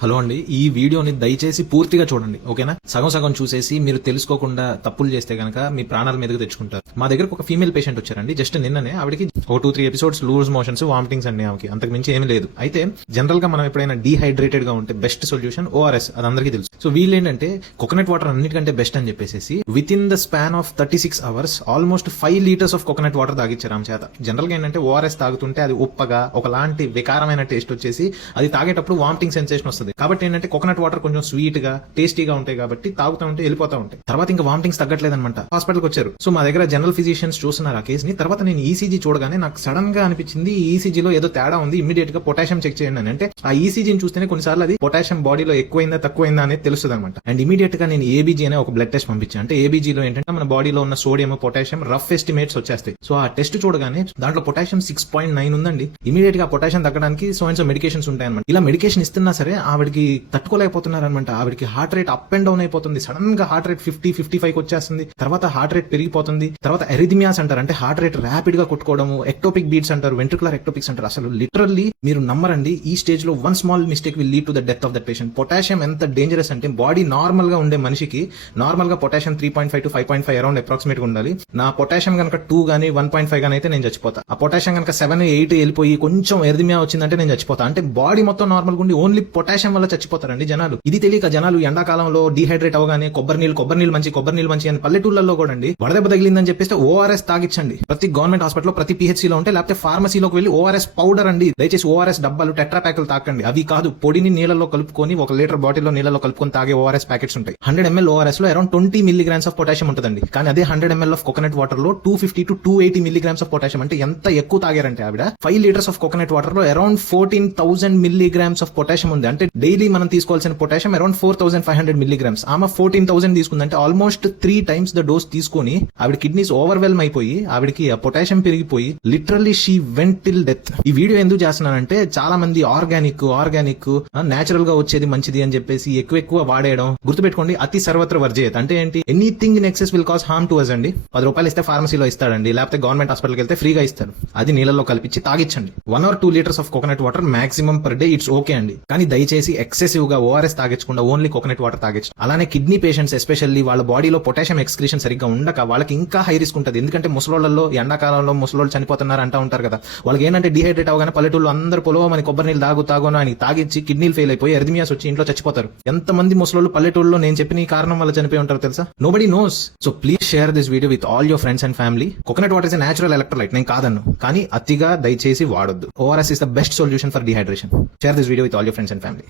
Hello అండి ఈ వీడియోని దయచేసి పూర్తిగా చూడండి ఓకేనా? సగం సగం చూసేసి మీరు తెలుసుకోకుండా తప్పులు చేస్తే గనక మీ ప్రాణాల మీదకి తెచ్చుకుంటారు. మా దగ్గరకు ఒక ఫీమేల్ పేషెంట్ వచ్చారండి జస్ట్ నిన్ననే ఆవిడకి ఒక two three episodes loose motions vomitings అండి ఆమెకి అంతకు మించి ఏమీ లేదు. అయితే జనరల్గా మనం ఎప్పుడైనా డీహైడ్రేటెడ్గా ఉంటే బెస్ట్ సొల్యూషన్ ఓఆర్ఎస్ అది అందరికీ తెలుసు. సో వీళ్ళు ఏంటంటే కోకోనట్ వాటర్ అన్నిటికంటే బెస్ట్ అని చెప్పేసి with in the span of thirty six hours almost five litres of coconut water తాగిచ్చారు ఆమె చేత. జనరల్గా ఏంటంటే ఓఆర్ఎస్ తాగుతుంటే అది ఉప్పగా ఒకలాంటి వికారమైన టేస్ట్ వచ్చేసి అది తాగేటప్పుడు వామిటింగ్ సెన్సేషన్ వస్తుంది. కాబట్టి ఏంటంటే కోకోనట్ వాటర్ కొంచెం స్వీట్గా టేస్టీగా ఉంటాయి కాబట్టి తాగుతూ ఉంటే వెళ్ళిపోతా ఉంటాయి. తర్వాత ఇంకా వామిటింగ్స్ తగ్గట్లేదన్నమాట. హాస్పిటల్కి వచ్చారు. సో మా దగ్గర జనరల్ ఫిజిషియన్స్ చూస్తున్నారు ఆ కేసుని తర్వాత నేను ఈసీజీ చూడగానే నాకు సడన్గా అనిపించింది ఈసీజీలో ఏదో తేడా ఉంది ఇమీడియట్గా పొటాషియం చెక్ చేయండి అని. అంటే ఆ ఈసీజీని చూస్తేనే కొన్నిసార్లు అది పొటాషియం బాడీలో ఎక్కువైందా తక్కువైందా అనేది తెలుస్తుంది అనమాట అండ్ ఇమీడియట్గా నేను ఏబీజీ అనే ఒక బ్లడ్ టెస్ట్ పంపించాను అంటే ఏబీజీలో ఏంటంటే మన బాడీలో ఉన్న సోడియం పొటాషియం రఫ్ ఎస్టిమేట్స్ వచ్చేస్తాయి. సో ఆ టెస్ట్ చూడగానే దాంట్లో పొటాషియం సిక్స్ పాయింట్ నైన్ ఉందండి. ఇమీడియట్గా పొటాషియం తగ్గడానికి సో అండ్ సో మెడికేషన్స్ ఉంటాయి అనమాట ఇలా మెడికేషన్ ఇస్తున్నా సరే ఆవిడకి తట్టుకోలేకపోతున్నారనమాట. ఆవిడికి ఆవిడకి heart rate up and down అయిపోతుంది. సడన్గా heart rate fifty fifty five వచ్చేస్తుంది. తర్వాత హార్ట్ రేట్ పెరిగిపోతుంది. తర్వాత ఎరిథిమియాస్ అంటారు. అంటే హార్ట్ రేట్ ర్యాపిడ్గా కొట్టుకోవడము ఎక్టోపిక్ బీట్స్ అంటారు వెంట్రుకులర్ ఎక్టోపిక్స్ అంటారు. అసలు లిటరల్లీ మీరు నమ్మరండి ఈ స్టేజ్లో one small mistake will lead to the death of the patient potassium ఎంత డేంజరస్ అంటే బాడీ నార్మల్గా ఉండే మనిషికి నార్మల్గా potassium three point five to five point five around అప్రాక్సిమేట్గా ఉండాలి. నా పొటాషియం కనుక టూ గానీ వన్ పాయింట్ ఫైవ్ గానీ అయితే నేను చచ్చిపోతా. ఆ పొటాషియం కనుక సెవెన్ ఎయిట్ వెళ్ళిపోయి కొంచెం ఎరిదిమియా వచ్చిందంటే నేను చచ్చిపోతా. అంటే బాడీ మొత్తం నార్మల్గా ఉండి ఓన్లీ పొటాషియం వల్ల చచ్చిపోతారండి జనాలు. ఇది తెలియక జనాలు ఎండాకాలంలో డిహైడ్రేట్ అవగానే కొబ్బరి నీళ్ళు కొబ్బరి నీళ్ళు మంచి కొబ్బరి నీళ్ళు మంచి అని పల్లెటూళ్ళలో కూడా అండి. వడదెబ్బ తగిలిందని చెప్పేస్తే ఓఆర్ఎస్ తాగించండి ప్రతి గవర్నమెంట్ హాస్పిటల్ ప్రతి పిహెచ్సి లో ఉంటే లేకపోతే ఫార్మసీలోకి వెళ్ళి ఓఆర్ఎస్ పౌడర్ అండి. దయచేసి ఓఆర్ఎస్ డబ్బాలు టెట్రా ప్యాకులు తాకండి. అవి కాదు పొడిని నీళ్ళలో కలుపుకొని ఒక లీటర్ బాటిల్లో నీళ్ళలో కలుపుకొని తాగే ఓఆర్ఎస్ ప్యాకెట్స్ ఉంటాయి. Hundred ML ఓఆర్ఎస్లో around twenty milligrams of potassium ఉంటుందండి. కానీ అదే హండ్రెడ్ ఎంఎల్ ఆఫ్ కోకోనట్ వాటర్లో two fifty to two eighty milligrams of potassium అంటే ఎంత ఎక్కువ తాగారంటే ఆవిడ? ఫైవ్ లీటర్స్ ఆఫ్ కోకోనట్ వాటర్లో around fourteen thousand milligrams of potassium ఉంది. అంటే డైలీ మనం తీసుకోవాల్సిన potassium around four thousand five hundred milligrams ఆమె fourteen thousand తీసుకుందంటే almost three times the dose తీసుకొని ఆవిడ కిడ్నీస్ ఓవర్వెల్మ్ అయిపోయి ఆవిడకి ఆ పొటాషియం పెరిగిపోయి literally she went till death ఈ వీడియో ఎందుకు చేస్తున్నానంటే చాలా మంది ఆర్గానిక్ ఆర్గానిక్ నేచురల్గా వచ్చేది మంచిది అని చెప్పేసి ఎక్కువ ఎక్కువ వాడేయడం గుర్తుపెట్టుకోండి అతి సర్వత్ర వర్జయత్. అంటే ఏంటి? Anything in excess will cause harm to us అండి. పది రూపాయలు ఇస్తే ఫార్మసీలో ఇస్తాడండి లేకపోతే గవర్నమెంట్ హాస్పిటల్కి వెళ్తే ఫ్రీగా ఇస్తారు. అది నీళ్ళలో కల్పించి తాగించండి one or two litres of coconut water maximum per day it's okay అండి. కానీ దయచేసి ఎక్సెసివ్గా ఓఆర్ఎస్ తాగించకుండా ఓన్లీ కోకోనట్ వాటర్ తాగించండి. అలానే కిడ్నీ పేషెంట్స్ ఎస్పెషల్లీ వాళ్ళ బాడీలో పొటాషియం ఎక్స్క్రీషన్ సరిగ్గా ఉండక వాళ్ళకి ఇంకా హై రిస్క్ ఉంటుంది. ఎందుకంటే ముసలోళ్ళలో ఎండాకాలంలో ముసలోళ్ళు చనిపోతున్నారు అంటూ ఉంటారు కదా. వాళ్ళకి ఏంటంటే డిహైడ్రేట్ అవగానే పల్లెటూళ్ళు అందరూ పొలవమని కొబ్బరి నీళ్ళు తాగు తాగును అని తాగిచ్చి కిడ్నీలు ఫెయిల్ అయిపోయి ఎర్దిమియాస్ వచ్చి ఇంట్లో చచ్చిపోతారు. ఎంత మంది ముసలోళ్ళు పల్లెటూళ్ళలో నేను చెప్పిన ఈ కారణం వల్ల చనిపోయి ఉంటారు తెలుసా? Nobody knows so please share this video with all your friends and family coconut water is natural electrolyte నేను కాదన్ను. కానీ అతిగా దయచేసి వాడొద్దు. ORS is the best solution for dehydration share this video with all your friends and family